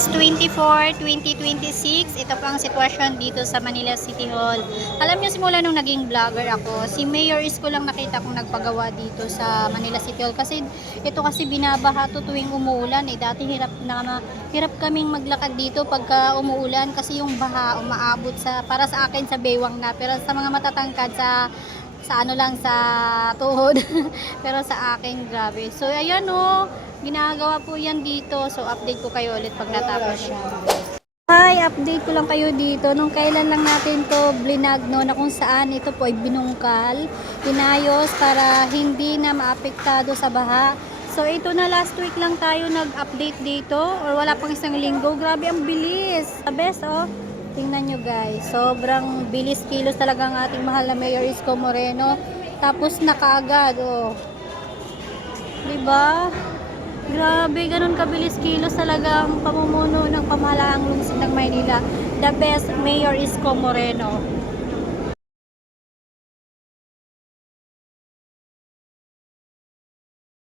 March 24, 2026, ito po ang sitwasyon dito sa Manila City Hall. Alam niyo, simula nung naging vlogger ako, si Mayor Isko lang nakita kong nagpagawa dito sa Manila City Hall. Kasi ito kasi binabaha to tuwing umuulan. Dati hirap kaming maglakad dito pagka umuulan kasi yung baha umaabot para sa akin sa baywang na. Pero sa mga matatangkad sa ano lang sa tuhod. Pero sa akin grabe. So ayan oh, ginagawa po yan dito. So update ko kayo ulit pag natapos siya. Hi, update ko lang kayo dito. Nung kailan lang natin to blinag, no, na kung saan ito po ay binungkal, inayos para hindi na maapektado sa baha. So ito na, last week lang tayo nag-update dito or wala pang isang linggo. Grabe ang bilis. The best oh. Tingnan nyo guys, sobrang bilis kilos talaga ang ating mahal na Mayor Isko Moreno. Tapos nakaagad oh. Diba? Grabe, ganun kabilis kilos talaga ang pamumuno ng pamahalaang lungsod ng Maynila. The best, Mayor Isko Moreno.